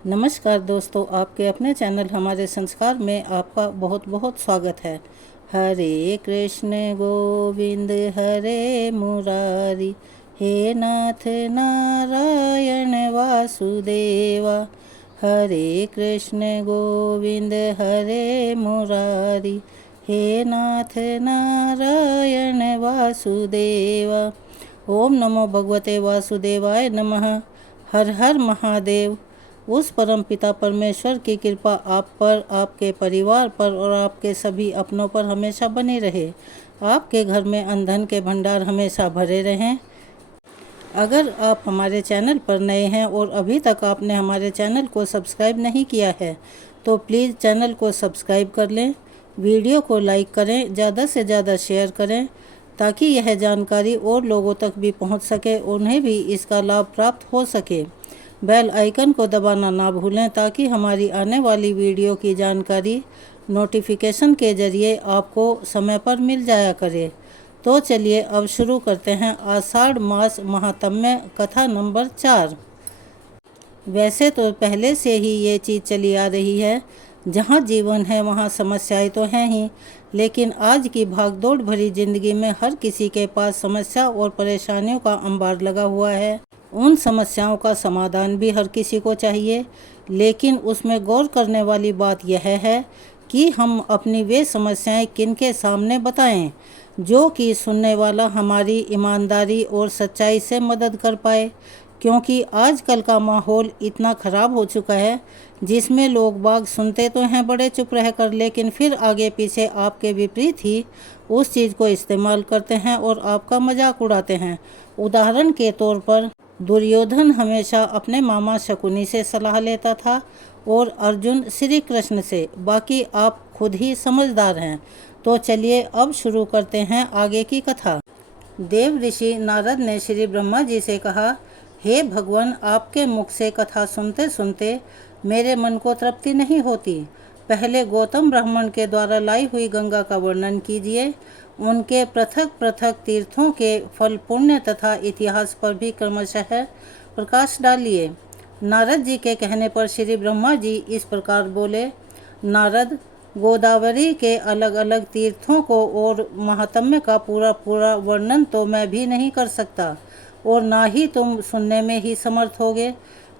नमस्कार दोस्तों, आपके अपने चैनल हमारे संस्कार में आपका बहुत बहुत स्वागत है। हरे कृष्ण गोविंद हरे मुरारी, हे नाथ नारायण वासुदेवा। हरे कृष्ण गोविंद हरे मुरारी, हे नाथ नारायण वासुदेवा। ओम नमो भगवते वासुदेवाय नमः। हर हर महादेव। उस परम पिता परमेश्वर की कृपा आप पर, आपके परिवार पर और आपके सभी अपनों पर हमेशा बनी रहे। आपके घर में अन्न के भंडार हमेशा भरे रहें। अगर आप हमारे चैनल पर नए हैं और अभी तक आपने हमारे चैनल को सब्सक्राइब नहीं किया है तो प्लीज़ चैनल को सब्सक्राइब कर लें, वीडियो को लाइक करें, ज़्यादा से ज़्यादा शेयर करें ताकि यह जानकारी और लोगों तक भी पहुंच सके, उन्हें भी इसका लाभ प्राप्त हो सके। बेल आइकन को दबाना ना भूलें ताकि हमारी आने वाली वीडियो की जानकारी नोटिफिकेशन के ज़रिए आपको समय पर मिल जाया करे। तो चलिए अब शुरू करते हैं आषाढ़ मास महात्म्य कथा नंबर 4। वैसे तो पहले से ही ये चीज़ चली आ रही है, जहाँ जीवन है वहाँ समस्याएं तो हैं ही, लेकिन आज की भागदौड़ भरी जिंदगी में हर किसी के पास समस्या और परेशानियों का अंबार लगा हुआ है। उन समस्याओं का समाधान भी हर किसी को चाहिए, लेकिन उसमें गौर करने वाली बात यह है कि हम अपनी वे समस्याएं किनके सामने बताएं जो कि सुनने वाला हमारी ईमानदारी और सच्चाई से मदद कर पाए। क्योंकि आजकल का माहौल इतना ख़राब हो चुका है जिसमें लोग बाग सुनते तो हैं बड़े चुप रह कर, लेकिन फिर आगे पीछे आपके विपरीत ही उस चीज़ को इस्तेमाल करते हैं और आपका मजाक उड़ाते हैं। उदाहरण के तौर पर दुर्योधन हमेशा अपने मामा शकुनी से सलाह लेता था और अर्जुन श्री कृष्ण से। बाकी आप खुद ही समझदार हैं। तो चलिए अब शुरू करते हैं आगे की कथा। देव ऋषि नारद ने श्री ब्रह्मा जी से कहा, हे भगवान, आपके मुख से कथा सुनते सुनते मेरे मन को तृप्ति नहीं होती। पहले गौतम ब्राह्मण के द्वारा लाई हुई गंगा का वर्णन कीजिए। उनके पृथक पृथक तीर्थों के फल, पुण्य तथा इतिहास पर भी क्रमशः प्रकाश डालिए। नारद जी के कहने पर श्री ब्रह्मा जी इस प्रकार बोले, नारद, गोदावरी के अलग अलग तीर्थों को और महात्म्य का पूरा पूरा वर्णन तो मैं भी नहीं कर सकता और ना ही तुम सुनने में ही समर्थ होगे।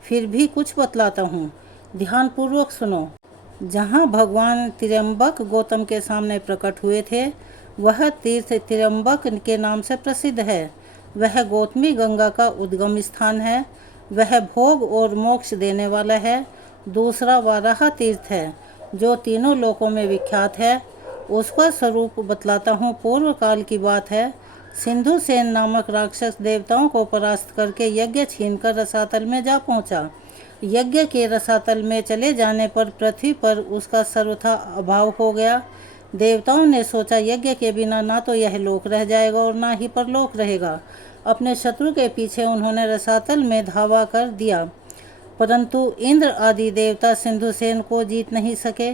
फिर भी कुछ बतलाता हूँ, ध्यानपूर्वक सुनो। जहाँ भगवान त्र्यंबक गौतम के सामने प्रकट हुए थे, वह तीर्थ त्र्यंबक के नाम से प्रसिद्ध है। वह गौतमी गंगा का उद्गम स्थान है। वह भोग और मोक्ष देने वाला है। दूसरा वाराह तीर्थ है जो तीनों लोकों में विख्यात है। उसका स्वरूप बतलाता हूँ। पूर्व काल की बात है। सिंधु सेन नामक राक्षस देवताओं को परास्त करके यज्ञ छीनकर रसातल में जा पहुँचा। यज्ञ के रसातल में चले जाने पर पृथ्वी पर उसका सर्वथा अभाव हो गया। देवताओं ने सोचा, यज्ञ के बिना ना तो यह लोक रह जाएगा और ना ही परलोक रहेगा। अपने शत्रु के पीछे उन्होंने रसातल में धावा कर दिया, परंतु इंद्र आदि देवता सिंधुसेन को जीत नहीं सके।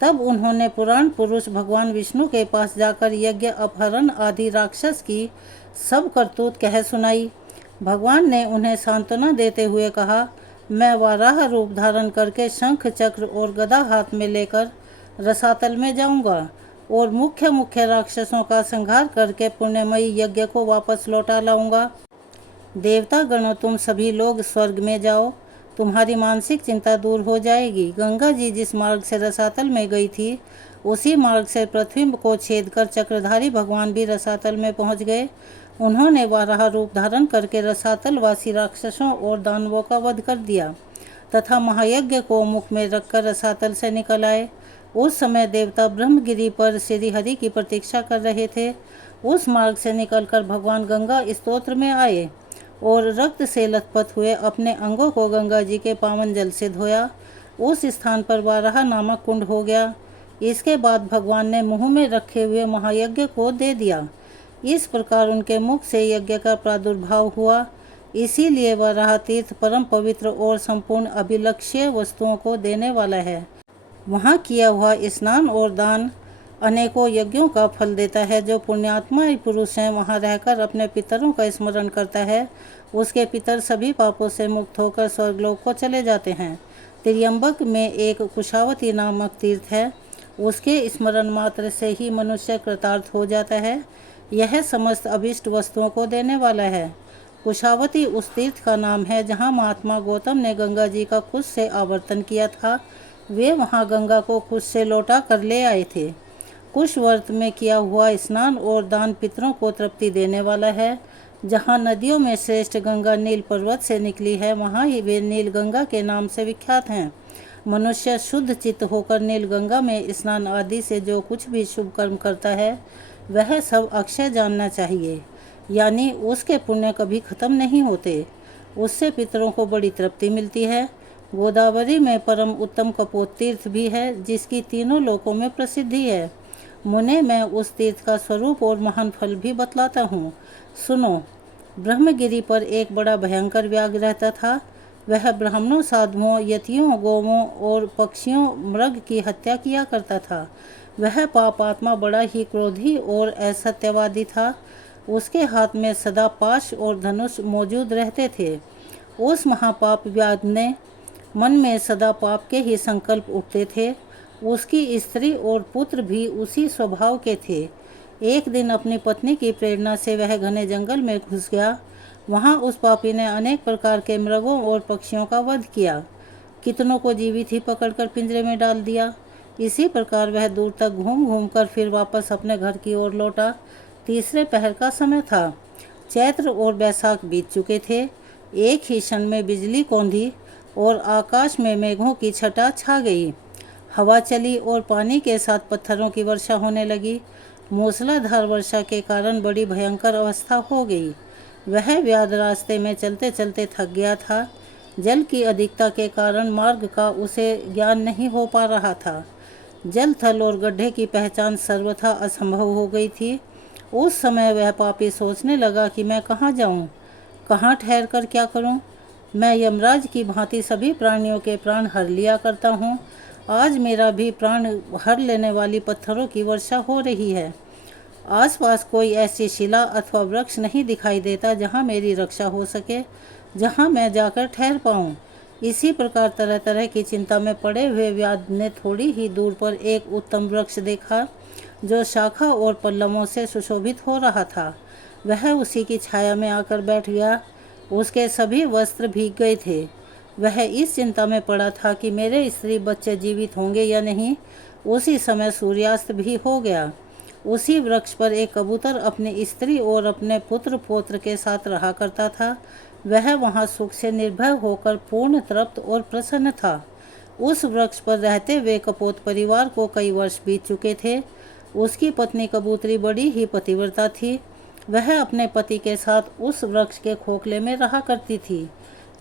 तब उन्होंने पुराण पुरुष भगवान विष्णु के पास जाकर यज्ञ अपहरण आदि राक्षस की सब करतूत कह सुनाई। भगवान ने उन्हें सांत्वना देते हुए कहा, मैं वाराह रूप धारण करके शंख चक्र और गदा हाथ में लेकर रसातल में जाऊंगा और मुख्य मुख्य राक्षसों का संहार करके पुण्यमयी यज्ञ को वापस लौटा लाऊंगा। देवता गणों, तुम सभी लोग स्वर्ग में जाओ, तुम्हारी मानसिक चिंता दूर हो जाएगी। गंगा जी जिस मार्ग से रसातल में गई थी, उसी मार्ग से पृथ्वी को छेद कर चक्रधारी भगवान भी रसातल में पहुंच गए। उन्होंने वाराह रूप धारण करके रसातल वासी राक्षसों और दानवों का वध कर दिया तथा महायज्ञ को मुख में रखकर रसातल से निकल आए। उस समय देवता ब्रह्मगिरी पर श्री हरि की प्रतीक्षा कर रहे थे। उस मार्ग से निकलकर भगवान गंगा स्तोत्र में आए और रक्त से लथपथ हुए अपने अंगों को गंगा जी के पावन जल से धोया। उस स्थान पर वाराह नामक कुंड हो गया। इसके बाद भगवान ने मुंह में रखे हुए महायज्ञ को दे दिया। इस प्रकार उनके मुख से यज्ञ का प्रादुर्भाव हुआ। इसीलिए वाराह तीर्थ परम पवित्र और संपूर्ण अभिलक्ष्य वस्तुओं को देने वाला है। वहाँ किया हुआ स्नान और दान अनेकों यज्ञों का फल देता है। जो पुण्यात्मा पुरुष हैं, वहाँ रहकर अपने पितरों का स्मरण करता है, उसके पितर सभी पापों से मुक्त होकर स्वर्गलोक को चले जाते हैं। त्र्यंबक में एक कुशावती नामक तीर्थ है। उसके स्मरण मात्र से ही मनुष्य कृतार्थ हो जाता है। यह समस्त अभिष्ट वस्तुओं को देने वाला है। कुशावती उस तीर्थ का नाम है जहाँ महात्मा गौतम ने गंगा जी का कुश से आवर्तन किया था। वे वहाँ गंगा को कुश से लौटा कर ले आए थे। कुश व्रत में किया हुआ स्नान और दान पितरों को तृप्ति देने वाला है। जहाँ नदियों में श्रेष्ठ गंगा नील पर्वत से निकली है, वहाँ ही वे नील गंगा के नाम से विख्यात हैं। मनुष्य शुद्ध चित्त होकर नील गंगा में स्नान आदि से जो कुछ भी शुभ कर्म करता है, वह सब अक्षय जानना चाहिए, यानी उसके पुण्य कभी खत्म नहीं होते। उससे पितरों को बड़ी तृप्ति मिलती है। गोदावरी में परम उत्तम कपोत तीर्थ भी है, जिसकी तीनों लोकों में प्रसिद्धि है। मुने मैं उस तीर्थ का स्वरूप और महान फल भी बतलाता हूँ, सुनो। ब्रह्मगिरि पर एक बड़ा भयंकर व्याघ्र रहता था। वह ब्राह्मणों, साधुओं, यतियों, गौवों और पक्षियों, मृग की हत्या किया करता था। वह पापात्मा बड़ा ही क्रोधी और असत्यवादी था। उसके हाथ में सदा पाश और धनुष मौजूद रहते थे। उस महापाप व्याघ्र ने मन में सदा पाप के ही संकल्प उठते थे। उसकी स्त्री और पुत्र भी उसी स्वभाव के थे। एक दिन अपनी पत्नी की प्रेरणा से वह घने जंगल में घुस गया। वहाँ उस पापी ने अनेक प्रकार के मृगों और पक्षियों का वध किया। कितनों को जीवित ही पकड़कर पिंजरे में डाल दिया। इसी प्रकार वह दूर तक घूम घूम कर फिर वापस अपने घर की ओर लौटा। तीसरे पहर का समय था। चैत्र और बैसाख बीत चुके थे। एक ही क्षण में बिजली कौंधी और आकाश में मेघों की छटा छा गई। हवा चली और पानी के साथ पत्थरों की वर्षा होने लगी। मूसलाधार वर्षा के कारण बड़ी भयंकर अवस्था हो गई। वह व्याध रास्ते में चलते चलते थक गया था। जल की अधिकता के कारण मार्ग का उसे ज्ञान नहीं हो पा रहा था। जल, थल और गड्ढे की पहचान सर्वथा असंभव हो गई थी। उस समय वह पापी सोचने लगा कि मैं कहाँ जाऊँ, कहाँ ठहर कर क्या करूँ। मैं यमराज की भांति सभी प्राणियों के प्राण हर लिया करता हूँ। आज मेरा भी प्राण हर लेने वाली पत्थरों की वर्षा हो रही है। आसपास कोई ऐसी शिला अथवा वृक्ष नहीं दिखाई देता जहाँ मेरी रक्षा हो सके, जहाँ मैं जाकर ठहर पाऊँ। इसी प्रकार तरह तरह की चिंता में पड़े हुए व्याध ने थोड़ी ही दूर पर एक उत्तम वृक्ष देखा, जो शाखा और पल्लवों से सुशोभित हो रहा था। वह उसी की छाया में आकर बैठ गया। उसके सभी वस्त्र भीग गए थे। वह इस चिंता में पड़ा था कि मेरे स्त्री बच्चे जीवित होंगे या नहीं। उसी समय सूर्यास्त भी हो गया। उसी वृक्ष पर एक कबूतर अपनी स्त्री और अपने पुत्र पौत्र के साथ रहा करता था। वह वहाँ सुख से निर्भय होकर पूर्ण तृप्त और प्रसन्न था। उस वृक्ष पर रहते हुए कपोत परिवार को कई वर्ष बीत चुके थे। उसकी पत्नी कबूतरी बड़ी ही पतिव्रता थी। वह अपने पति के साथ उस वृक्ष के खोखले में रहा करती थी,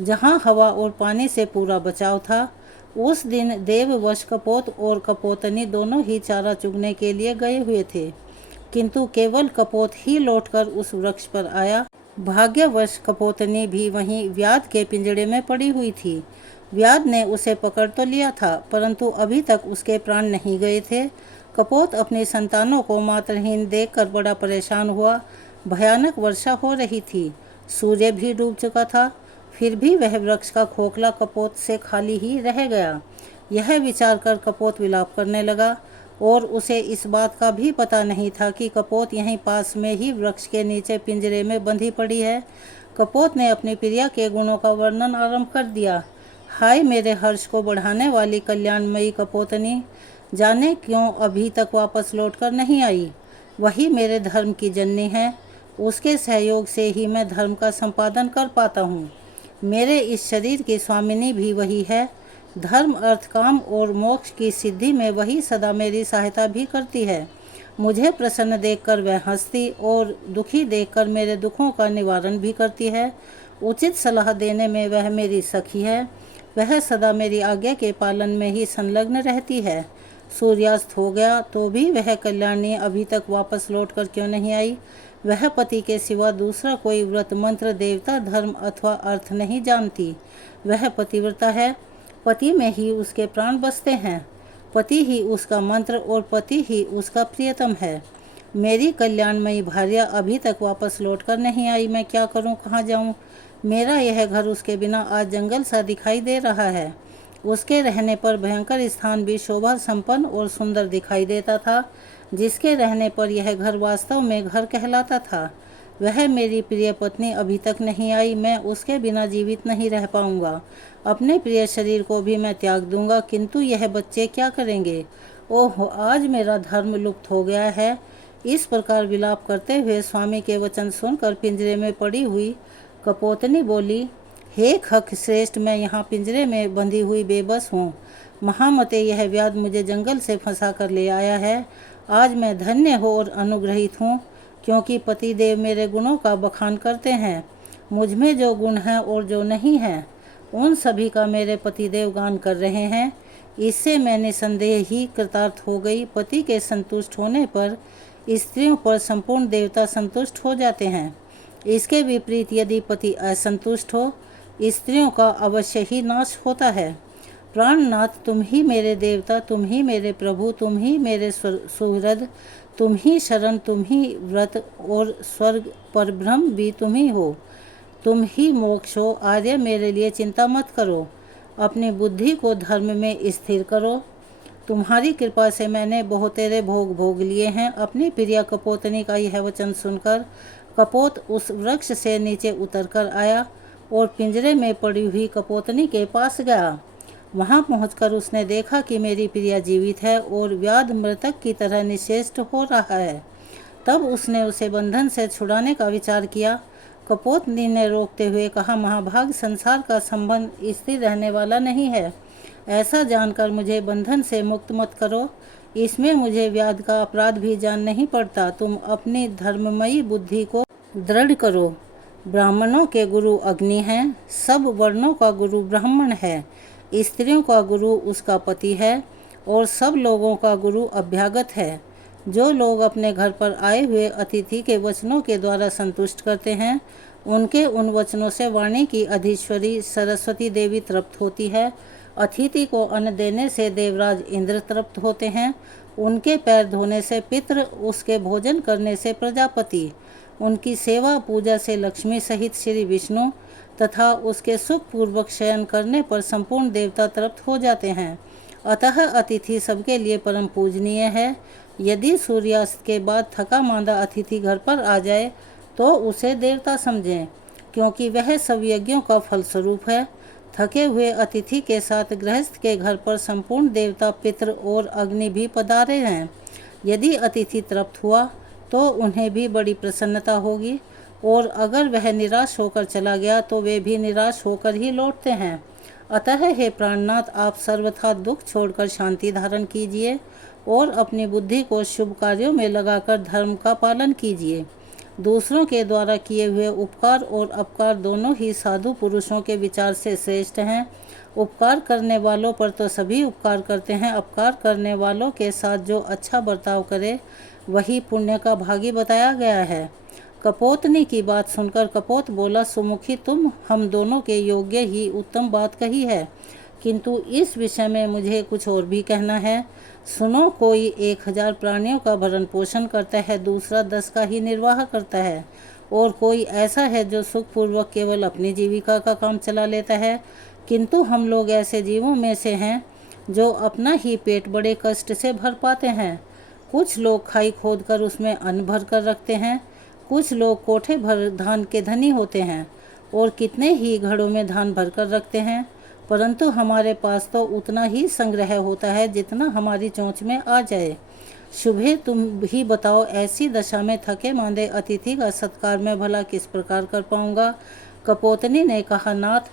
जहाँ हवा और पानी से पूरा बचाव था। उस दिन देववश कपोत और कपोतनी दोनों ही चारा चुगने के लिए गए हुए थे, किंतु केवल कपोत ही लौटकर उस वृक्ष पर आया। भाग्यवश कपोतनी भी वहीं व्याध के पिंजड़े में पड़ी हुई थी। व्याध ने उसे पकड़ तो लिया था, परंतु अभी तक उसके प्राण नहीं गए थे। कपोत अपनी संतानों को मातृहीन देखकर बड़ा परेशान हुआ। भयानक वर्षा हो रही थी। सूर्य भी डूब चुका था। फिर भी वह वृक्ष का खोखला कपोत से खाली ही रह गया। यह विचार कर कपोत विलाप करने लगा, और उसे इस बात का भी पता नहीं था कि कपोत यहीं पास में ही वृक्ष के नीचे पिंजरे में बंधी पड़ी है। कपोत ने अपनी प्रिया के गुणों का वर्णन आरंभ कर दिया। हाय मेरे हर्ष को बढ़ाने वाली कल्याणमयी कपोतनी, जाने क्यों अभी तक वापस लौटकर नहीं आई। वही मेरे धर्म की जननी है। उसके सहयोग से ही मैं धर्म का संपादन कर पाता हूँ। मेरे इस शरीर की स्वामिनी भी वही है। धर्म, अर्थ, काम और मोक्ष की सिद्धि में वही सदा मेरी सहायता भी करती है। मुझे प्रसन्न देखकर वह हंसती और दुखी देखकर मेरे दुखों का निवारण भी करती है। उचित सलाह देने में वह मेरी सखी है। वह सदा मेरी आज्ञा के पालन में ही संलग्न रहती है। सूर्यास्त हो गया तो भी वह कल्याणी अभी तक वापस लौट कर क्यों नहीं आई। वह पति के सिवा दूसरा कोई व्रत, मंत्र, देवता, धर्म अथवा अर्थ नहीं जानती। वह पतिव्रता है। पति में ही उसके प्राण बसते हैं। पति ही उसका मंत्र और पति ही उसका प्रियतम है। मेरी कल्याणमयी भार्या अभी तक वापस लौटकर नहीं आई। मैं क्या करूं, कहाँ जाऊं। मेरा यह घर उसके बिना आज जंगल सा दिखाई दे रहा है। उसके रहने पर भयंकर स्थान भी शोभा संपन्न और सुंदर दिखाई देता था, जिसके रहने पर यह घर वास्तव में घर कहलाता था। वह मेरी प्रिय पत्नी अभी तक नहीं आई, मैं उसके बिना जीवित नहीं रह पाऊंगा। अपने प्रिय शरीर को भी मैं त्याग दूंगा, किंतु यह बच्चे क्या करेंगे? ओह, आज मेरा धर्म लुप्त हो गया है। इस प्रकार विलाप करते हुए स्वामी के वचन सुनकर पिंजरे में पड़ी हुई कपोतनी बोली, हे खक श्रेष्ठ, मैं यहाँ पिंजरे में बंधी हुई बेबस हूँ। महामते, यह व्याध मुझे जंगल से फंसा कर ले आया है। आज मैं धन्य हो और अनुग्रहित हूँ, क्योंकि पतिदेव मेरे गुणों का बखान करते हैं। मुझ में जो गुण हैं और जो नहीं हैं, उन सभी का मेरे पतिदेव गान कर रहे हैं। इससे मैं निसंदेह ही कृतार्थ हो गई। पति के संतुष्ट होने पर स्त्रियों पर संपूर्ण देवता संतुष्ट हो जाते हैं। इसके विपरीत यदि पति असंतुष्ट हो, स्त्रियों का अवश्य ही नाश होता है। प्राणनाथ, तुम ही मेरे देवता, तुम ही मेरे प्रभु, तुम ही मेरे सुहृद, तुम ही शरण, तुम ही व्रत और स्वर्ग पर ब्रह्म भी तुम ही हो। तुम ही मोक्ष हो। आर्य, मेरे लिए चिंता मत करो, अपनी बुद्धि को धर्म में स्थिर करो। तुम्हारी कृपा से मैंने बहुतेरे भोग भोग लिए हैं। अपनी प्रिय कपोतनी का यह वचन सुनकर कपोत उस वृक्ष से नीचे उतरकर आया और पिंजरे में पड़ी हुई कपोतनी के पास गया। वहां पहुंचकर उसने देखा कि मेरी प्रिया जीवित है और व्याध मृतक की तरह निश्चेष्ट हो रहा है। तब उसने उसे बंधन से छुड़ाने का विचार किया। कपोतनी ने रोकते हुए कहा, महाभाग, संसार का संबंध स्थिर रहने वाला नहीं है। ऐसा जानकर मुझे बंधन से मुक्त मत करो। इसमें मुझे व्याध का अपराध भी जान नहीं पड़ता। तुम अपनी धर्ममयी बुद्धि को दृढ़ करो। ब्राह्मणों के गुरु अग्नि हैं, सब वर्णों का गुरु ब्राह्मण है, स्त्रियों का गुरु उसका पति है और सब लोगों का गुरु अभ्यागत है। जो लोग अपने घर पर आए हुए अतिथि के वचनों के द्वारा संतुष्ट करते हैं, उनके उन वचनों से वाणी की अधीश्वरी सरस्वती देवी तृप्त होती है। अतिथि को अन्न देने से देवराज इंद्र तृप्त होते हैं। उनके पैर धोने से पितृ, उसके भोजन करने से प्रजापति, उनकी सेवा पूजा से लक्ष्मी सहित श्री विष्णु तथा उसके सुखपूर्वक शयन करने पर संपूर्ण देवता तृप्त हो जाते हैं। अतः अतिथि सबके लिए परम पूजनीय है। यदि सूर्यास्त के बाद थका मांदा अतिथि घर पर आ जाए तो उसे देवता समझें, क्योंकि वह सब यज्ञों का फलस्वरूप है। थके हुए अतिथि के साथ गृहस्थ के घर पर संपूर्ण देवता, पितृ और अग्नि भी पधारे हैं। यदि अतिथि तृप्त हुआ तो उन्हें भी बड़ी प्रसन्नता होगी, और अगर वह निराश होकर चला गया तो वे भी निराश होकर ही लौटते हैं। अतः हे प्राणनाथ, आप सर्वथा दुख छोड़कर शांति धारण कीजिए और अपनी बुद्धि को शुभ कार्यों में लगाकर धर्म का पालन कीजिए। दूसरों के द्वारा किए हुए उपकार और अपकार दोनों ही साधु पुरुषों के विचार से श्रेष्ठ हैं। उपकार करने वालों पर तो सभी उपकार करते हैं, अपकार करने वालों के साथ जो अच्छा बर्ताव करे वही पुण्य का भागी बताया गया है। कपोतनी की बात सुनकर कपोत बोला, सुमुखी, तुम हम दोनों के योग्य ही उत्तम बात कही है, किंतु इस विषय में मुझे कुछ और भी कहना है। सुनो, कोई 1000 प्राणियों का भरण पोषण करता है, दूसरा 10 का ही निर्वाह करता है, और कोई ऐसा है जो सुखपूर्वक केवल अपनी जीविका का काम चला लेता है। किंतु हम लोग ऐसे जीवों में से हैं जो अपना ही पेट बड़े कष्ट से भर पाते हैं। कुछ लोग खाई खोद कर उसमें अन्न भर कर रखते हैं, कुछ लोग कोठे भर धान के धनी होते हैं और कितने ही घड़ों में धान भर कर रखते हैं, परंतु हमारे पास तो उतना ही संग्रह होता है जितना हमारी चोंच में आ जाए। शुभे, तुम भी बताओ, ऐसी दशा में थके मांदे अतिथि का सत्कार मैं भला किस प्रकार कर पाऊंगा? कपोतनी ने कहा, नाथ,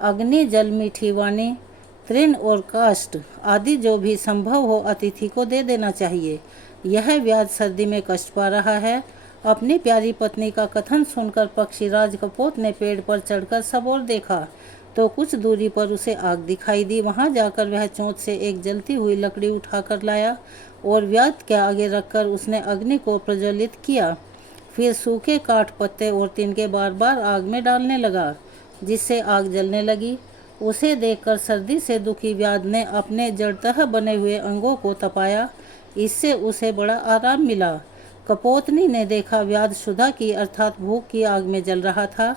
अग्नि, जल, मीठी वाणी, तृण और काष्ठ आदि जो भी संभव हो अतिथि को दे देना चाहिए। यह व्याध सर्दी में कष्ट पा रहा है। अपनी प्यारी पत्नी का कथन सुनकर पक्षीराज कपोत ने पेड़ पर चढ़कर सब ओर देखा तो कुछ दूरी पर उसे आग दिखाई दी। वहां जाकर वह चोंच से एक जलती हुई लकड़ी उठाकर लाया और व्याध के आगे रखकर उसने अग्नि को प्रज्वलित किया। फिर सूखे काठ, पत्ते और तिनके बार बार आग में डालने लगा, जिससे आग जलने लगी। उसे देखकर सर्दी से दुखी व्याध ने अपने जड़तः बने हुए अंगों को तपाया, इससे उसे बड़ा आराम मिला। कपोतनी ने देखा व्याध क्षुधा की अर्थात भूख की आग में जल रहा था।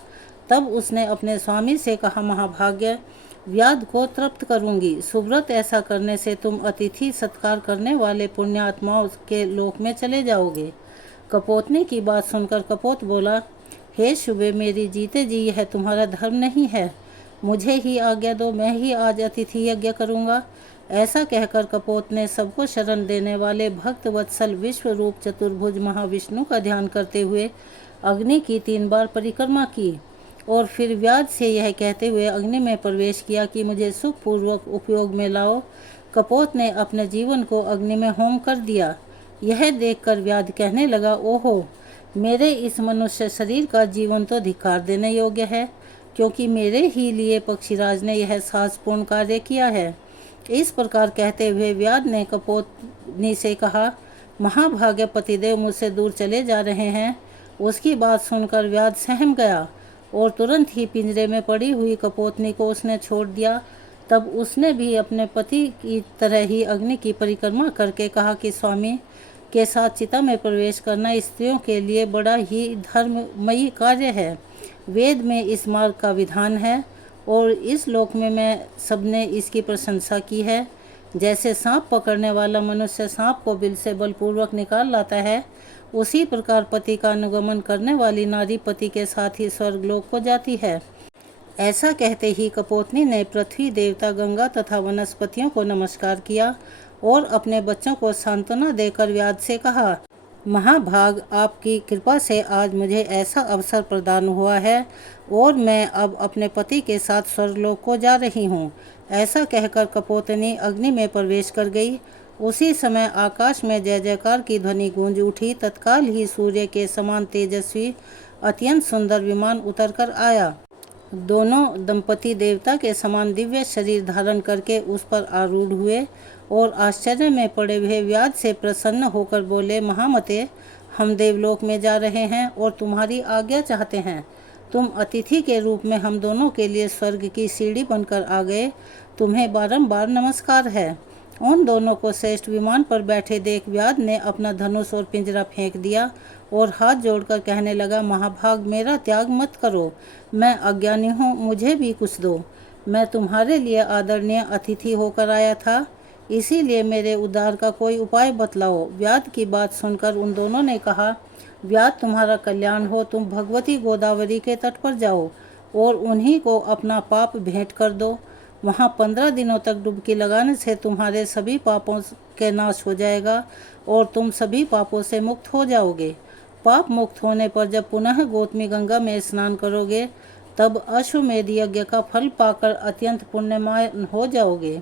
तब उसने अपने स्वामी से कहा, महाभाग्य, व्याध को तृप्त करूंगी। सुव्रत, ऐसा करने से तुम अतिथि सत्कार करने वाले पुण्यात्माओं के लोक में चले जाओगे। कपोतनी की बात सुनकर कपोत बोला, हे शुभे, मेरी जीते जी यह तुम्हारा धर्म नहीं है। मुझे ही आज्ञा दो, मैं ही आज अतिथि यज्ञ करूंगा। ऐसा कहकर कपोत ने सबको शरण देने वाले भक्त वत्सल विश्व रूप चतुर्भुज महाविष्णु का ध्यान करते हुए अग्नि की 3 बार परिक्रमा की और फिर व्याध से यह कहते हुए अग्नि में प्रवेश किया कि मुझे सुखपूर्वक उपयोग में लाओ। कपोत ने अपने जीवन को अग्नि में होम कर दिया। यह देखकर व्याध कहने लगा, ओहो, मेरे इस मनुष्य शरीर का जीवन तो धिक्कार देने योग्य है, क्योंकि मेरे ही लिए पक्षीराज ने यह साहसपूर्ण कार्य किया है। इस प्रकार कहते हुए व्याध ने कपोतनी से कहा, महाभाग्य पतिदेव मुझसे दूर चले जा रहे हैं। उसकी बात सुनकर व्याध सहम गया और तुरंत ही पिंजरे में पड़ी हुई कपोतनी को उसने छोड़ दिया। तब उसने भी अपने पति की तरह ही अग्नि की परिक्रमा करके कहा कि स्वामी के साथ चिता में प्रवेश करना स्त्रियों के लिए बड़ा ही धर्ममयी कार्य है। वेद में इस मार्ग का विधान है और इस लोक में मैं सबने इसकी प्रशंसा की है। जैसे सांप पकड़ने वाला मनुष्य सांप को बिल से बलपूर्वक निकाल लाता है, उसी प्रकार पति का अनुगमन करने वाली नारी पति के साथ ही स्वर्गलोक को जाती है। ऐसा कहते ही कपोतनी ने पृथ्वी, देवता, गंगा तथा वनस्पतियों को नमस्कार किया और अपने बच्चों को सांत्वना देकर व्याध से कहा, महाभाग, आपकी कृपा से आज मुझे ऐसा अवसर प्रदान हुआ है और मैं अब अपने पति के साथ स्वर्गलोक को जा रही हूँ। ऐसा कहकर कपोतनी अग्नि में प्रवेश कर गई। उसी समय आकाश में जय जयकार की ध्वनि गूंज उठी। तत्काल ही सूर्य के समान तेजस्वी अत्यंत सुंदर विमान उतरकर आया। दोनों दंपति देवता के समान दिव्य शरीर धारण करके उस पर आरूढ़ हुए और आश्चर्य में पड़े हुए व्याध से प्रसन्न होकर बोले, महामते, हम देवलोक में जा रहे हैं और तुम्हारी आज्ञा चाहते हैं। तुम अतिथि के रूप में हम दोनों के लिए स्वर्ग की सीढ़ी बनकर आ गए। तुम्हें बारंबार नमस्कार है। उन दोनों को श्रेष्ठ विमान पर बैठे देख व्याध ने अपना धनुष और पिंजरा फेंक दिया और हाथ जोड़कर कहने लगा, महाभाग, मेरा त्याग मत करो। मैं अज्ञानी हूँ, मुझे भी कुछ दो। मैं तुम्हारे लिए आदरणीय अतिथि होकर आया था, इसीलिए मेरे उद्धार का कोई उपाय बतलाओ। व्याध की बात सुनकर उन दोनों ने कहा, व्याध, तुम्हारा कल्याण हो। तुम भगवती गोदावरी के तट पर जाओ और उन्हीं को अपना पाप भेंट कर दो। वहाँ 15 दिनों तक डुबकी लगाने से तुम्हारे सभी पापों के नाश हो जाएगा और तुम सभी पापों से मुक्त हो जाओगे। पाप मुक्त होने पर जब पुनः गौतमी गंगा में स्नान करोगे, तब अश्वमेध यज्ञ का फल पाकर अत्यंत पुण्यमय हो जाओगे।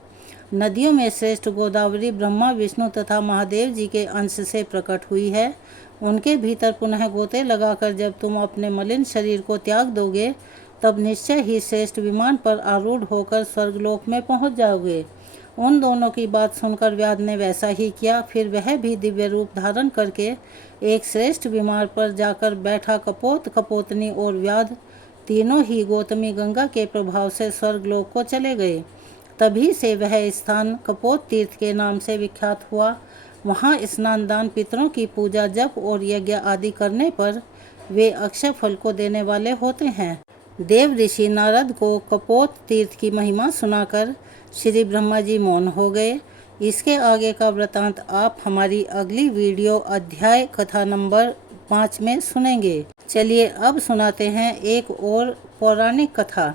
नदियों में श्रेष्ठ गोदावरी ब्रह्मा, विष्णु तथा महादेव जी के अंश से प्रकट हुई है। उनके भीतर पुनः गोते लगाकर जब तुम अपने मलिन शरीर को त्याग दोगे, तब निश्चय ही श्रेष्ठ विमान पर आरूढ़ होकर स्वर्गलोक में पहुंच जाओगे। उन दोनों की बात सुनकर व्याध ने वैसा ही किया। फिर वह भी दिव्य रूप धारण करके एक श्रेष्ठ विमान पर जाकर बैठा। कपोत, कपोतनी और व्याध तीनों ही गौतमी गंगा के प्रभाव से स्वर्गलोक को चले गए। तभी से वह स्थान कपोत तीर्थ के नाम से विख्यात हुआ। वहाँ स्नान, दान, पितरों की पूजा, जप और यज्ञ आदि करने पर वे अक्षय फल को देने वाले होते हैं। देव ऋषि नारद को कपोत तीर्थ की महिमा सुनाकर श्री ब्रह्मा जी मौन हो गए। इसके आगे का वृतांत आप हमारी अगली वीडियो अध्याय कथा नंबर 5 में सुनेंगे। चलिए अब सुनाते हैं एक और पौराणिक कथा।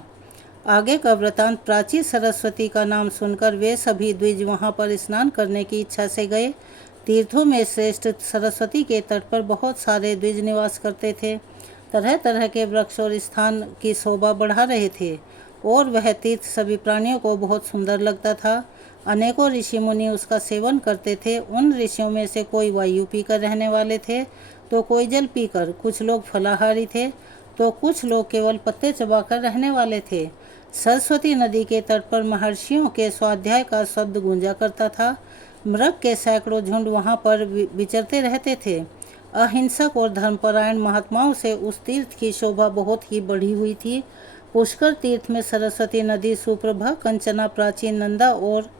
आगे का वृतांत, प्राची सरस्वती का नाम सुनकर वे सभी द्विज वहां पर स्नान करने की इच्छा से गए। तीर्थों में श्रेष्ठ सरस्वती के तट पर बहुत सारे द्विज निवास करते थे। तरह तरह के वृक्ष और स्थान की शोभा बढ़ा रहे थे और वह तीर्थ सभी प्राणियों को बहुत सुंदर लगता था। अनेकों ऋषि मुनि उसका सेवन करते थे। उन ऋषियों में से कोई वायु पीकर रहने वाले थे तो कोई जल पीकर, कुछ लोग फलाहारी थे तो कुछ लोग केवल पत्ते चबाकर रहने वाले थे। सरस्वती नदी के तट पर महर्षियों के स्वाध्याय का शब्द गूंजा करता था। मृग के सैकड़ों झुंड वहां पर विचरते रहते थे। अहिंसक और धर्मपरायण महात्माओं से उस तीर्थ की शोभा बहुत ही बढ़ी हुई थी। पुष्कर तीर्थ में सरस्वती नदी सुप्रभा, कंचना, प्राची, नंदा और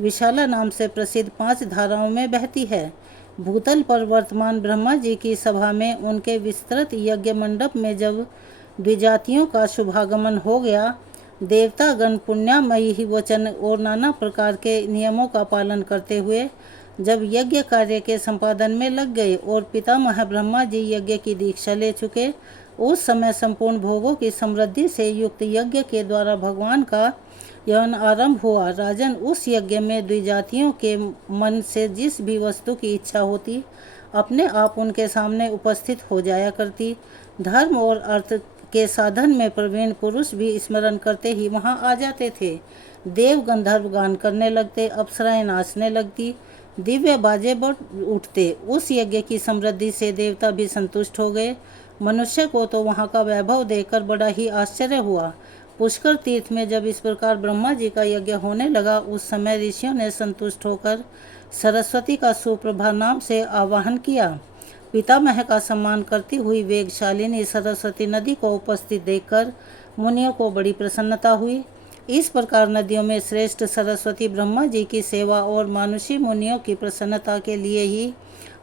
विशाला नाम से प्रसिद्ध 5 धाराओं में बहती है। भूतल पर वर्तमान ब्रह्मा जी की सभा में उनके विस्तृत यज्ञ मंडप में जब द्विजातियों का शुभागमन हो गया, देवतागण पुण्यामयी ही वचन और नाना प्रकार के नियमों का पालन करते हुए जब यज्ञ कार्य के संपादन में लग गए और पितामह ब्रह्मा जी यज्ञ की दीक्षा ले चुके, उस समय संपूर्ण भोगों की समृद्धि से युक्त यज्ञ के द्वारा भगवान का यौन आरंभ हुआ। राजन, उस यज्ञ में द्विजातियों के मन से जिस भी वस्तु की इच्छा होती, अपने आप उनके सामने उपस्थित हो जाया करती। धर्म और अर्थ के साधन में प्रवीण पुरुष भी स्मरण करते ही वहां आ जाते थे। देव गंधर्व गान करने लगते, अप्सराएं नाचने लगती, दिव्य बाजे बज उठते। उस यज्ञ की समृद्धि से देवता भी संतुष्ट हो गए। मनुष्य को तो वहाँ का वैभव देखकर बड़ा ही आश्चर्य हुआ। पुष्कर तीर्थ में जब इस प्रकार ब्रह्मा जी का यज्ञ होने लगा, उस समय ऋषियों ने संतुष्ट होकर सरस्वती का सुप्रभा नाम से आवाहन किया। पितामह का सम्मान करती हुई वेगशालिनी सरस्वती नदी को उपस्थित देखकर मुनियों को बड़ी प्रसन्नता हुई। इस प्रकार नदियों में श्रेष्ठ सरस्वती ब्रह्मा जी की सेवा और मानुषी मुनियों की प्रसन्नता के लिए ही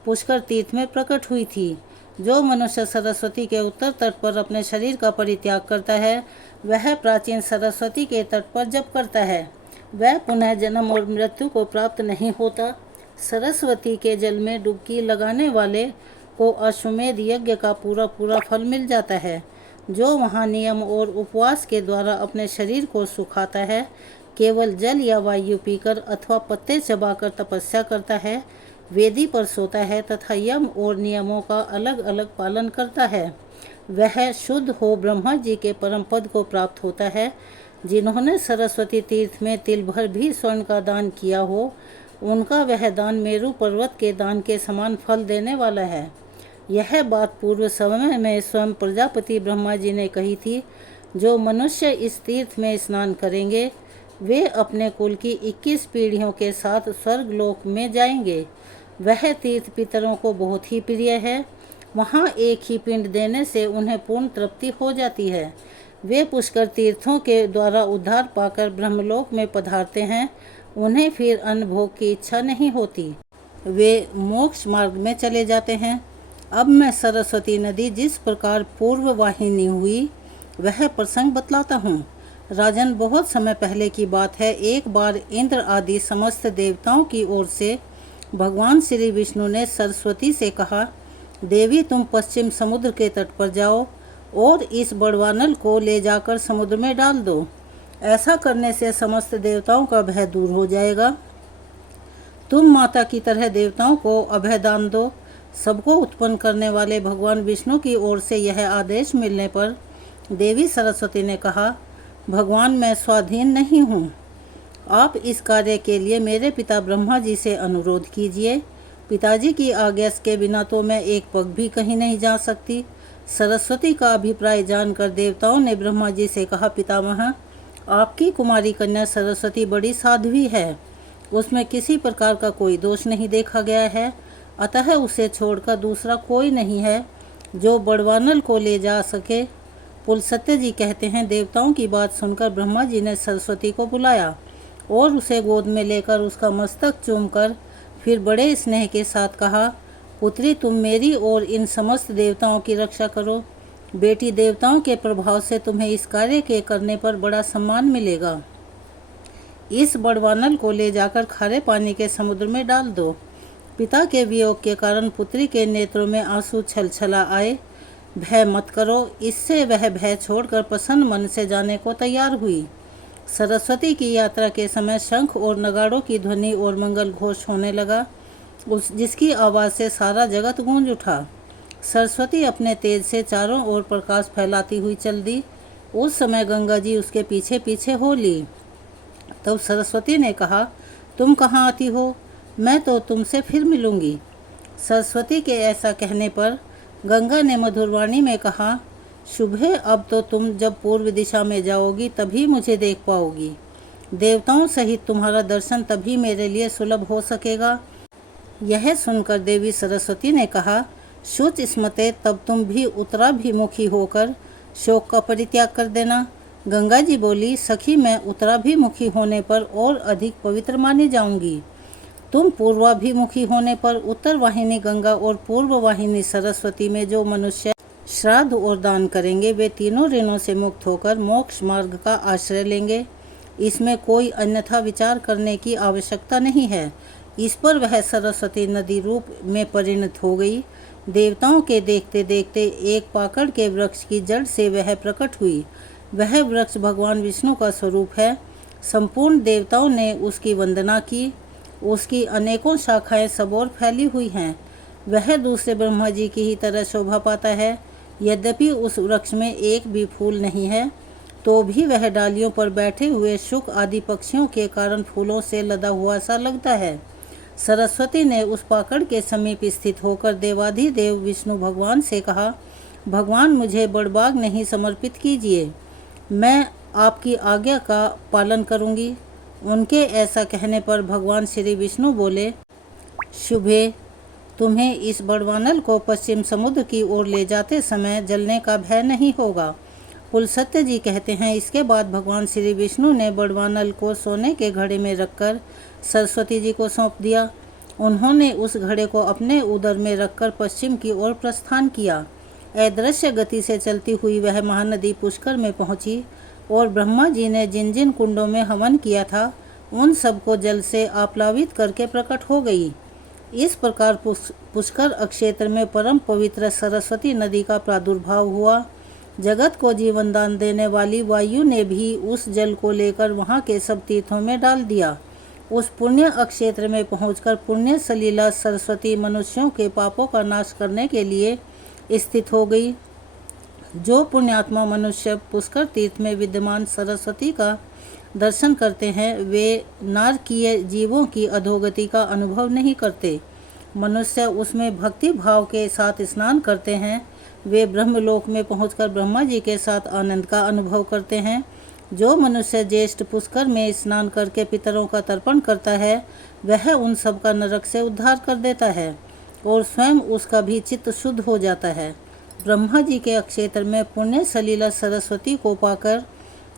पुष्कर तीर्थ में प्रकट हुई थी। जो मनुष्य सरस्वती के उत्तर तट पर अपने शरीर का परित्याग करता है, वह प्राचीन सरस्वती के तट पर जप करता है, वह पुनः जन्म और मृत्यु को प्राप्त नहीं होता। सरस्वती के जल में डुबकी लगाने वाले को अश्वमेध यज्ञ का पूरा पूरा फल मिल जाता है। जो वहाँ नियम और उपवास के द्वारा अपने शरीर को सुखाता है, केवल जल या वायु पीकर अथवा पत्ते चबाकर तपस्या करता है, वेदी पर सोता है तथा यम और नियमों का अलग अलग पालन करता है, वह शुद्ध हो ब्रह्मा जी के परम पद को प्राप्त होता है। जिन्होंने सरस्वती तीर्थ में तिल भर भी स्वर्ण का दान किया हो, उनका वह दान मेरु पर्वत के दान के समान फल देने वाला है। यह बात पूर्व समय में स्वयं प्रजापति ब्रह्मा जी ने कही थी। जो मनुष्य इस तीर्थ में स्नान करेंगे, वे अपने कुल की 21 पीढ़ियों के साथ स्वर्ग लोक में जाएंगे। वह तीर्थ पितरों को बहुत ही प्रिय है। वहाँ एक ही पिंड देने से उन्हें पूर्ण तृप्ति हो जाती है। वे पुष्कर तीर्थों के द्वारा उद्धार पाकर ब्रह्मलोक में पधारते हैं। उन्हें फिर अन्न भोग की इच्छा नहीं होती, वे मोक्ष मार्ग में चले जाते हैं। अब मैं सरस्वती नदी जिस प्रकार पूर्व वाहिनी हुई, वह प्रसंग बतलाता हूँ। राजन, बहुत समय पहले की बात है। एक बार इंद्र आदि समस्त देवताओं की ओर से भगवान श्री विष्णु ने सरस्वती से कहा, देवी तुम पश्चिम समुद्र के तट पर जाओ और इस बड़वानल को ले जाकर समुद्र में डाल दो। ऐसा करने से समस्त देवताओं का भय दूर हो जाएगा। तुम माता की तरह देवताओं को अभयदान दो। सबको उत्पन्न करने वाले भगवान विष्णु की ओर से यह आदेश मिलने पर देवी सरस्वती ने कहा, भगवान मैं स्वाधीन नहीं हूँ। आप इस कार्य के लिए मेरे पिता ब्रह्मा जी से अनुरोध कीजिए। पिताजी की आज्ञा के बिना तो मैं एक पग भी कहीं नहीं जा सकती। सरस्वती का अभिप्राय जानकर देवताओं ने ब्रह्मा जी से कहा, पितामह आपकी कुमारी कन्या सरस्वती बड़ी साध्वी है, उसमें किसी प्रकार का कोई दोष नहीं देखा गया है, अतः उसे छोड़कर दूसरा कोई नहीं है जो बड़वानल को ले जा सके। पुलसत्य जी कहते हैं, देवताओं की बात सुनकर ब्रह्मा जी ने सरस्वती को बुलाया और उसे गोद में लेकर उसका मस्तक चूमकर फिर बड़े स्नेह के साथ कहा, पुत्री तुम मेरी और इन समस्त देवताओं की रक्षा करो। बेटी, देवताओं के प्रभाव से तुम्हें इस कार्य के करने पर बड़ा सम्मान मिलेगा। इस बड़वानल को ले जाकर खारे पानी के समुद्र में डाल दो। पिता के वियोग के कारण पुत्री के नेत्रों में आंसू छलछला आए। भय मत करो। इससे वह भय छोड़कर प्रसन्न मन से जाने को तैयार हुई। सरस्वती की यात्रा के समय शंख और नगाड़ों की ध्वनि और मंगल घोष होने लगा, जिसकी आवाज़ से सारा जगत गूंज उठा। सरस्वती अपने तेज से चारों ओर प्रकाश फैलाती हुई चल दी। उस समय गंगा जी उसके पीछे पीछे हो ली। तब सरस्वती ने कहा, तुम कहाँ आती हो? मैं तो तुमसे फिर मिलूंगी। सरस्वती के ऐसा कहने पर गंगा ने मधुरवाणी में कहा, शुभ है, अब तो तुम जब पूर्व दिशा में जाओगी तभी मुझे देख पाओगी। देवताओं सहित तुम्हारा दर्शन तभी मेरे लिए सुलभ हो सकेगा। यह सुनकर देवी सरस्वती ने कहा, शुच स्मते, तब तुम भी उत्तराभिमुखी होकर शोक का परित्याग कर देना। गंगा जी बोली, सखी मैं उत्तराभिमुखी होने पर और अधिक पवित्र मानी जाऊंगी। तुम पूर्वाभिमुखी होने पर उत्तर वाहिनी गंगा और पूर्व वाहिनी सरस्वती में जो मनुष्य श्राद्ध और दान करेंगे वे तीनों ऋणों से मुक्त होकर मोक्ष मार्ग का आश्रय लेंगे। इसमें कोई अन्यथा विचार करने की आवश्यकता नहीं है। इस पर वह सरस्वती नदी रूप में परिणत हो गई। देवताओं के देखते देखते एक पाकड़ के वृक्ष की जड़ से वह प्रकट हुई। वह वृक्ष भगवान विष्णु का स्वरूप है। संपूर्ण देवताओं ने उसकी वंदना की। उसकी अनेकों शाखाएं सब ओर फैली हुई हैं। वह दूसरे ब्रह्मा जी की ही तरह शोभा पाता है। यद्यपि उस वृक्ष में एक भी फूल नहीं है, तो भी वह डालियों पर बैठे हुए शुक आदि पक्षियों के कारण फूलों से लदा हुआ सा लगता है। सरस्वती ने उस पाकड़ के समीप स्थित होकर देवाधिदेव विष्णु भगवान से कहा, भगवान मुझे बड़बाग नहीं समर्पित कीजिए, मैं आपकी आज्ञा का पालन करूंगी। उनके ऐसा कहने पर भगवान श्री विष्णु बोले, शुभे, तुम्हें इस बड़वानल को पश्चिम समुद्र की ओर ले जाते समय जलने का भय नहीं होगा। पुलसत्य जी कहते हैं, इसके बाद भगवान श्री विष्णु ने बड़वानल को सोने के घड़े में रखकर सरस्वती जी को सौंप दिया। उन्होंने उस घड़े को अपने उदर में रखकर पश्चिम की ओर प्रस्थान किया। अदृश्य गति से चलती हुई वह महानदी पुष्कर में पहुंची और ब्रह्मा जी ने जिन जिन कुंडों में हवन किया था उन सबको जल से आप्लावित करके प्रकट हो गई। इस प्रकार पुष्कर अक्षेत्र में परम पवित्र सरस्वती नदी का प्रादुर्भाव हुआ। जगत को जीवन दान देने वाली वायु ने भी उस जल को लेकर वहाँ के सब तीर्थों में डाल दिया। उस पुण्य अक्षेत्र में पहुंचकर पुण्य सलीला सरस्वती मनुष्यों के पापों का नाश करने के लिए स्थित हो गई। जो पुण्यात्मा मनुष्य पुष्कर तीर्थ में विद्यमान सरस्वती का दर्शन करते हैं वे नारकीय जीवों की अधोगति का अनुभव नहीं करते। मनुष्य उसमें भक्ति भाव के साथ स्नान करते हैं। वे ब्रह्मलोक में पहुंचकर ब्रह्मा जी के साथ आनंद का अनुभव करते हैं। जो मनुष्य ज्येष्ठ पुष्कर में स्नान करके पितरों का तर्पण करता है वह उन सब का नरक से उद्धार कर देता है और स्वयं उसका भी चित्त शुद्ध हो जाता है। ब्रह्मा जी के अक्षेत्र में पुण्य सलीला सरस्वती को पाकर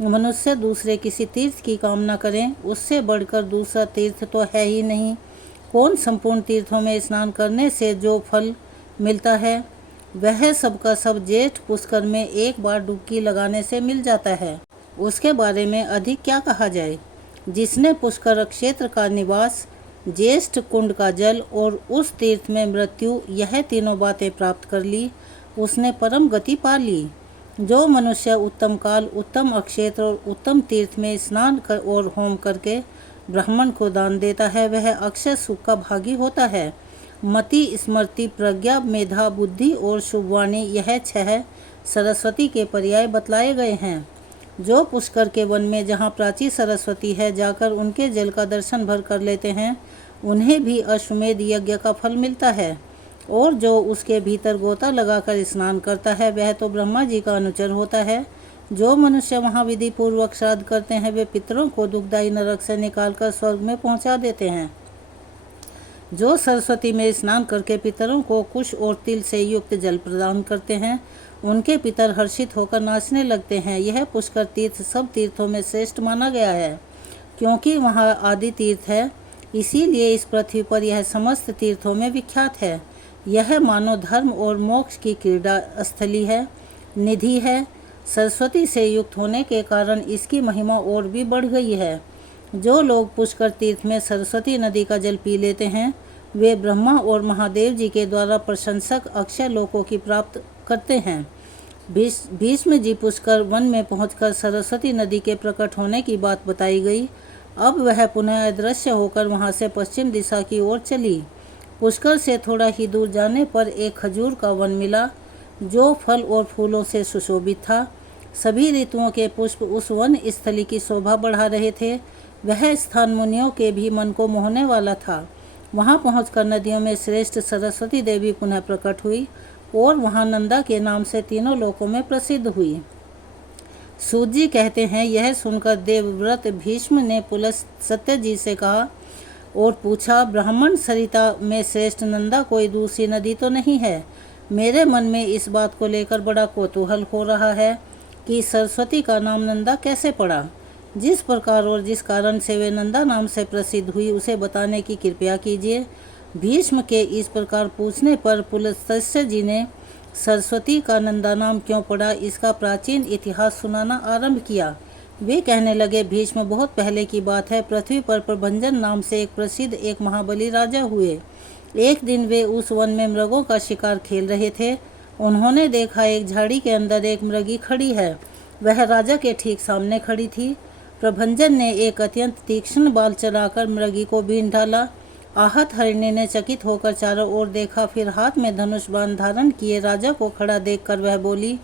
मनुष्य दूसरे किसी तीर्थ की कामना करें, उससे बढ़कर दूसरा तीर्थ तो है ही नहीं। कौन संपूर्ण तीर्थों में स्नान करने से जो फल मिलता है वह सबका सब ज्येष्ठ पुष्कर में एक बार डुबकी लगाने से मिल जाता है। उसके बारे में अधिक क्या कहा जाए। जिसने पुष्कर क्षेत्र का निवास, ज्येष्ठ कुंड का जल और उस तीर्थ में मृत्यु, यह तीनों बातें प्राप्त कर ली, उसने परम गति पा ली। जो मनुष्य उत्तम काल, उत्तम अक्षेत्र और उत्तम तीर्थ में स्नान कर और होम करके ब्राह्मण को दान देता है वह अक्षय सुख का भागी होता है। मति, स्मृति, प्रज्ञा, मेधा, बुद्धि और शुभवाणी, यह 6 सरस्वती के पर्याय बतलाए गए हैं। जो पुष्कर के वन में जहाँ प्राची सरस्वती है जाकर उनके जल का दर्शन भर कर लेते हैं उन्हें भी अश्वमेध यज्ञ का फल मिलता है। और जो उसके भीतर गोता लगाकर स्नान करता है वह तो ब्रह्मा जी का अनुचर होता है। जो मनुष्य वहाँ विधि पूर्वक श्राद्ध करते हैं वे पितरों को दुखदायी नरक से निकालकर स्वर्ग में पहुँचा देते हैं। जो सरस्वती में स्नान करके पितरों को कुश और तिल से युक्त जल प्रदान करते हैं उनके पितर हर्षित होकर नाचने लगते हैं। यह पुष्कर तीर्थ सब तीर्थों में श्रेष्ठ माना गया है क्योंकि वहाँ आदि तीर्थ है, इसीलिए इस पृथ्वी पर यह समस्त तीर्थों में विख्यात है। यह मानव धर्म और मोक्ष की क्रीड़ा स्थली है, निधि है। सरस्वती से युक्त होने के कारण इसकी महिमा और भी बढ़ गई है। जो लोग पुष्कर तीर्थ में सरस्वती नदी का जल पी लेते हैं वे ब्रह्मा और महादेव जी के द्वारा प्रशंसक अक्षय लोकों की प्राप्त करते हैं। भीष्म जी पुष्कर वन में पहुंचकर सरस्वती नदी के प्रकट होने की बात बताई गई। अब वह पुनः अदृश्य होकर वहां से पश्चिम दिशा की ओर चली। पुष्कर से थोड़ा ही दूर जाने पर एक खजूर का वन मिला जो फल और फूलों से सुशोभित था। सभी ऋतुओं के पुष्प उस वन स्थली की शोभा बढ़ा रहे थे। वह स्थान मुनियों के भी मन को मोहने वाला था। वहां पहुंचकर नदियों में श्रेष्ठ सरस्वती देवी पुनः प्रकट हुई और वहां नंदा के नाम से तीनों लोकों में प्रसिद्ध हुई। सूत जी कहते हैं, यह सुनकर देवव्रत भीष्म ने पुलस्त्य जी से कहा और पूछा, ब्राह्मण सरिता में श्रेष्ठ नंदा कोई दूसरी नदी तो नहीं है? मेरे मन में इस बात को लेकर बड़ा कौतूहल हो रहा है कि सरस्वती का नाम नंदा कैसे पड़ा। जिस प्रकार और जिस कारण से वे नंदा नाम से प्रसिद्ध हुई उसे बताने की कृपया कीजिए। भीष्म के इस प्रकार पूछने पर पुलस्त्य जी ने सरस्वती का नंदा नाम क्यों पड़ा, इसका प्राचीन इतिहास सुनाना आरंभ किया। वे कहने लगे, भीष्म, बहुत पहले की बात है। पृथ्वी पर प्रभंजन नाम से एक प्रसिद्ध एक महाबली राजा हुए। एक दिन वे उस वन में मृगों का शिकार खेल रहे थे। उन्होंने देखा एक झाड़ी के अंदर एक मृगी खड़ी है। वह राजा के ठीक सामने खड़ी थी। प्रभंजन ने एक अत्यंत तीक्ष्ण बाल चलाकर मृगी को बीन डाला। आहत हरिणी ने चकित होकर चारों ओर देखा, फिर हाथ में धनुष बाण धारण किए राजा को खड़ा देखकर वह बोली,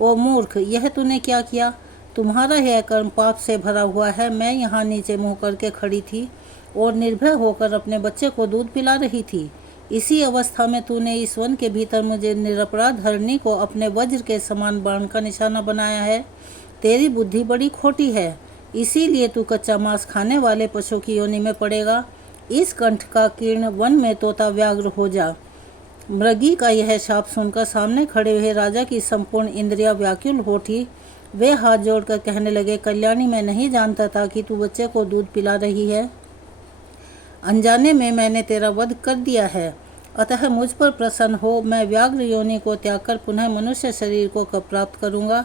ओ मूर्ख, यह तूने क्या किया? तुम्हारा यह कर्म पाप से भरा हुआ है। मैं यहाँ नीचे मुँह करके खड़ी थी और निर्भय होकर अपने बच्चे को दूध पिला रही थी। इसी अवस्था में तूने इस वन के भीतर मुझे निरपराध हरिणी को अपने वज्र के समान बाण का निशाना बनाया है। तेरी बुद्धि बड़ी खोटी है, इसीलिए तू कच्चा मांस खाने वाले पशु की योनि में पड़ेगा। इस कंठ का कीर्ण वन में तोता व्याघ्र हो जा। मृगी का यह शाप सुनकर सामने खड़े हुए राजा की संपूर्ण इंद्रियां व्याकुल हो उठी। वे हाथ जोड़कर कहने लगे, कल्याणी, मैं नहीं जानता था कि तू बच्चे को दूध पिला रही है। अनजाने में मैंने तेरा वध कर दिया है, अतः मुझ पर प्रसन्न हो। मैं व्याघ्र योनि को त्याग कर पुनः मनुष्य शरीर को कब प्राप्त करूंगा?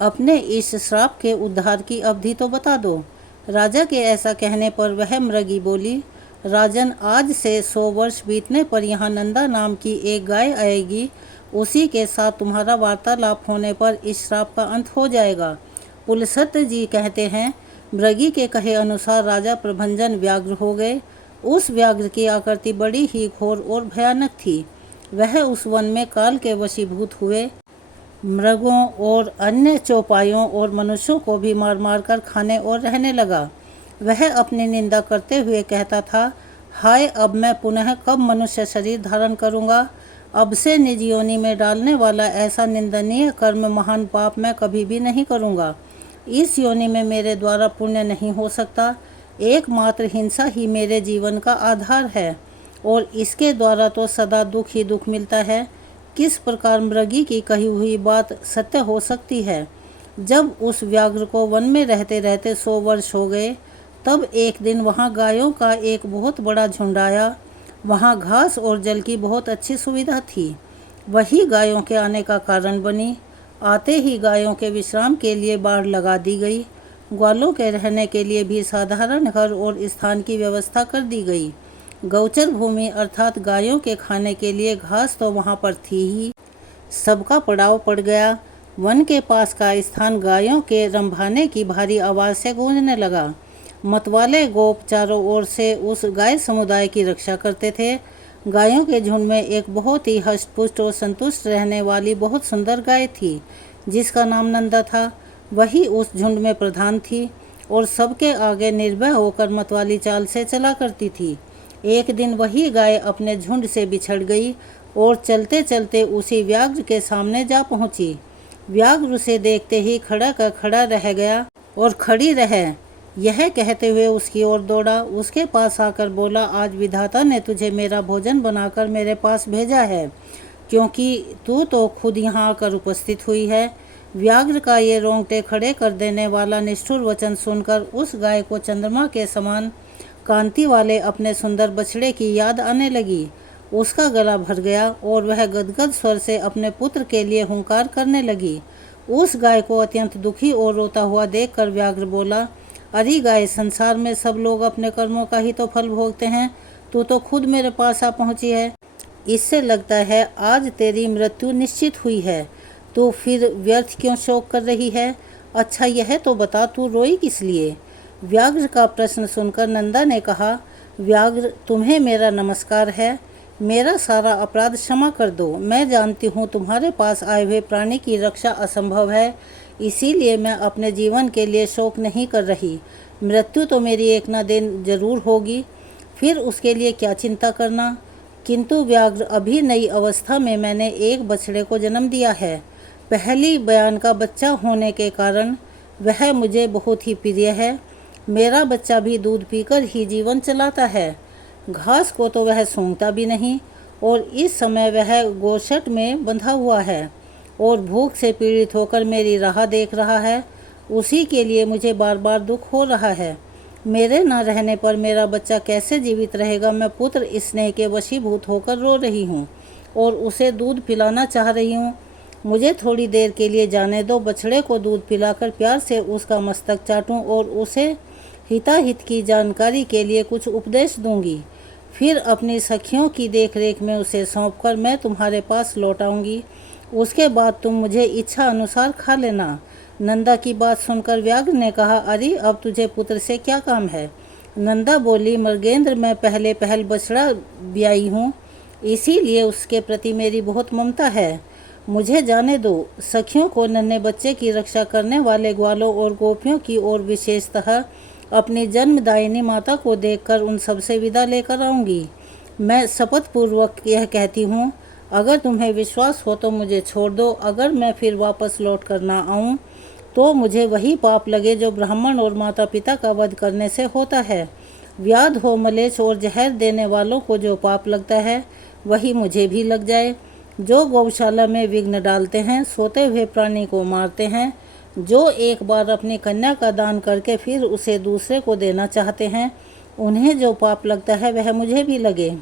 अपने इस श्राप के उद्धार की अवधि तो बता दो। राजा के ऐसा कहने पर वह मृगी बोली, राजन, आज से 100 वर्ष बीतने पर यहाँ नंदा नाम की एक गाय आएगी। उसी के साथ तुम्हारा वार्तालाप होने पर इस श्राप का अंत हो जाएगा। पुलसत्य जी कहते हैं, मृगी के कहे अनुसार राजा प्रभंजन व्याघ्र हो गए। उस व्याघ्र की आकृति बड़ी ही घोर और भयानक थी। वह उस वन में काल के वशीभूत हुए मृगों और अन्य चौपाइयों और मनुष्यों को भी मार मार कर खाने और रहने लगा। वह अपनी निंदा करते हुए कहता था, हाय, अब मैं पुनः कब मनुष्य शरीर धारण करूंगा? अब से निज योनि में डालने वाला ऐसा निंदनीय कर्म, महान पाप मैं कभी भी नहीं करूंगा। इस योनि में मेरे द्वारा पुण्य नहीं हो सकता। एकमात्र हिंसा ही मेरे जीवन का आधार है और इसके द्वारा तो सदा दुख ही दुख मिलता है। किस प्रकार मृगी की कही हुई बात सत्य हो सकती है? जब उस व्याघ्र को वन में रहते रहते 100 वर्ष हो गए, तब एक दिन वहाँ गायों का एक बहुत बड़ा झुंड आया। वहाँ घास और जल की बहुत अच्छी सुविधा थी। वही गायों के आने का कारण बनी। आते ही गायों के विश्राम के लिए बाड़ लगा दी गई। ग्वालों के रहने के लिए भी साधारण घर और स्थान की व्यवस्था कर दी गई। गौचर भूमि अर्थात गायों के खाने के लिए घास तो वहाँ पर थी ही। सबका पड़ाव पड़ गया। वन के पास का स्थान गायों के रंभाने की भारी आवाज़ से गूंजने लगा। मतवाले गोप चारों ओर से उस गाय समुदाय की रक्षा करते थे। गायों के झुंड में एक बहुत ही हष्टपुष्ट और संतुष्ट रहने वाली बहुत सुंदर गाय थी, जिसका नाम नंदा था। वही उस झुंड में प्रधान थी और सबके आगे निर्भय होकर मतवाली चाल से चला करती थी। एक दिन वही गाय अपने झुंड से बिछड़ गई और चलते चलते उसी व्याघ्र के सामने जा पहुंची। व्याघ्र उसे देखते ही खड़ा का खड़ा रह गया और खड़ी रह, यह कहते हुए उसकी ओर दौड़ा। उसके पास आकर बोला, आज विधाता ने तुझे मेरा भोजन बनाकर मेरे पास भेजा है, क्योंकि तू तो खुद यहाँ आकर उपस्थित हुई है। व्याघ्र का ये रोंगटे खड़े कर देने वाला निष्ठुर वचन सुनकर उस गाय को चंद्रमा के समान कांति वाले अपने सुंदर बछड़े की याद आने लगी। उसका गला भर गया और वह गदगद स्वर से अपने पुत्र के लिए हुंकार करने लगी। उस गाय को अत्यंत दुखी और रोता हुआ देखकर व्याघ्र बोला, अरे गाय, संसार में सब लोग अपने कर्मों का ही तो फल भोगते हैं। तू तो खुद मेरे पास आ पहुंची है। इससे लगता है आज तेरी मृत्यु निश्चित हुई है। तू फिर व्यर्थ क्यों शोक कर रही है? अच्छा, यह तो बता, तू रोई किस लिए? व्याघ्र का प्रश्न सुनकर नंदा ने कहा, व्याघ्र, तुम्हें मेरा नमस्कार है। मेरा सारा अपराध क्षमा कर दो। मैं जानती हूँ तुम्हारे पास आए हुए प्राणी की रक्षा असंभव है, इसीलिए मैं अपने जीवन के लिए शोक नहीं कर रही। मृत्यु तो मेरी एक न दिन जरूर होगी, फिर उसके लिए क्या चिंता करना। किंतु व्याघ्र, अभी नई अवस्था में मैंने एक बछड़े को जन्म दिया है। पहली बयान का बच्चा होने के कारण वह मुझे बहुत ही प्रिय है। मेरा बच्चा भी दूध पीकर ही जीवन चलाता है। घास को तो वह सूंघता भी नहीं और इस समय वह गोशट में बंधा हुआ है और भूख से पीड़ित होकर मेरी राह देख रहा है। उसी के लिए मुझे बार बार दुख हो रहा है। मेरे न रहने पर मेरा बच्चा कैसे जीवित रहेगा? मैं पुत्र स्नेह के वशीभूत होकर रो रही हूँ। और उसे दूध पिलाना चाह रही हूँ। मुझे थोड़ी देर के लिए जाने दो। बछड़े को दूध पिलाकर प्यार से उसका मस्तक चाटूं और उसे हिताहित की जानकारी के लिए कुछ उपदेश दूंगी। फिर अपनी सखियों की देखरेख में उसे सौंपकर मैं तुम्हारे पास लौट आऊंगी। उसके बाद तुम मुझे इच्छा अनुसार खा लेना। नंदा की बात सुनकर व्याघ्र ने कहा, अरे अब तुझे पुत्र से क्या काम है? नंदा बोली, मृगेंद्र, मैं पहल बछड़ा ब्याई हूँ, इसीलिए उसके प्रति मेरी बहुत ममता है। मुझे जाने दो। सखियों को नन्हे बच्चे की रक्षा करने वाले ग्वालों और गोपियों की ओर विशेषतः अपनी जन्मदायिनी माता को देखकर उन सबसे विदा लेकर आऊँगी। मैं शपथ पूर्वक यह कहती हूँ, अगर तुम्हें विश्वास हो तो मुझे छोड़ दो। अगर मैं फिर वापस लौट कर ना आऊँ तो मुझे वही पाप लगे जो ब्राह्मण और माता पिता का वध करने से होता है। व्याध हो, मलेच्छ और जहर देने वालों को जो पाप लगता है वही मुझे भी लग जाए। जो गौशाला में विघ्न डालते हैं, सोते हुए प्राणी को मारते हैं, जो एक बार अपनी कन्या का दान करके फिर उसे दूसरे को देना चाहते हैं, उन्हें जो पाप लगता है वह मुझे भी लगे।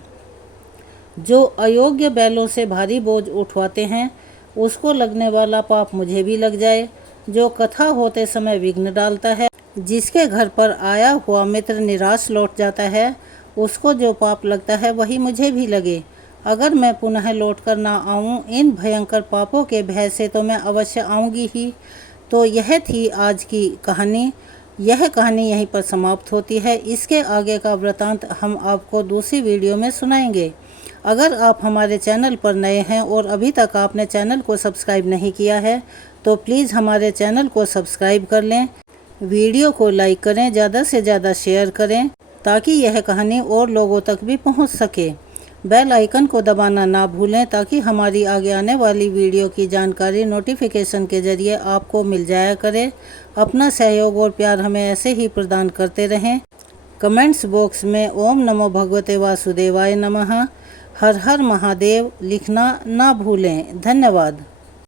जो अयोग्य बैलों से भारी बोझ उठवाते हैं, उसको लगने वाला पाप मुझे भी लग जाए। जो कथा होते समय विघ्न डालता है, जिसके घर पर आया हुआ मित्र निराश लौट जाता है, उसको जो पाप लगता है वही मुझे भी लगे। अगर मैं पुनः लौट कर ना आऊँ इन भयंकर पापों के भय से, तो मैं अवश्य आऊँगी ही। तो यह थी आज की कहानी। यह कहानी यहीं पर समाप्त होती है। इसके आगे का वृतांत हम आपको दूसरी वीडियो में सुनाएंगे। अगर आप हमारे चैनल पर नए हैं और अभी तक आपने चैनल को सब्सक्राइब नहीं किया है तो प्लीज़ हमारे चैनल को सब्सक्राइब कर लें। वीडियो को लाइक करें, ज़्यादा से ज़्यादा शेयर करें ताकि यह कहानी और लोगों तक भी पहुंच सके। बेल आइकन को दबाना ना भूलें ताकि हमारी आगे आने वाली वीडियो की जानकारी नोटिफिकेशन के ज़रिए आपको मिल जाया करे। अपना सहयोग और प्यार हमें ऐसे ही प्रदान करते रहें। कमेंट्स बॉक्स में ओम नमो भगवते वासुदेवाय नमः, हर हर महादेव लिखना ना भूलें। धन्यवाद।